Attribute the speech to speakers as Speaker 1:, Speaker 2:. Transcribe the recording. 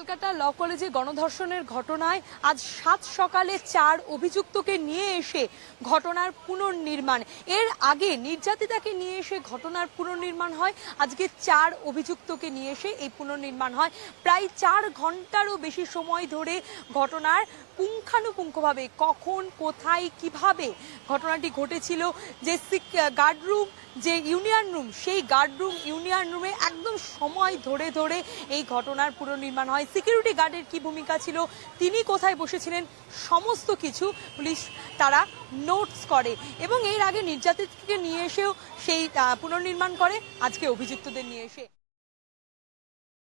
Speaker 1: ল কলেজে গণধর্ষণের ঘটনায় আজ সাত সকালে চার অভিযুক্তকে নিয়ে এসে ঘটনার পুনর্নির্মাণ। এর আগে নির্যাতিতাকে নিয়ে এসে ঘটনার পুনর্নির্মাণ হয়। আজকে চার অভিযুক্তকে নিয়ে এসে এই পুনর্নির্মাণ হয়। প্রায় চার ঘন্টারও বেশি সময় ধরে ঘটনার পুঙ্খানুপুঙ্খভাবে কখন, কোথায়, কীভাবে ঘটনাটি ঘটেছিল, যে গার্ড রুম যে ইউনিয়ন রুম সেই গার্ড রুম ইউনিয়ন রুমে একদম সময় ধরে ধরে এই ঘটনার পুনর্নির্মাণ হয়। সিকিউরিটি গার্ডের কি ভূমিকা ছিল? তিনি কোথায় বসেছিলেন? সমস্ত কিছু পুলিশ তারা নোটস করে এবং এর আগে নির্যাতিতকে নিয়ে এসেও সেই পুনর্নির্মাণ করে। আজকে অভিযুক্তদের নিয়ে এসে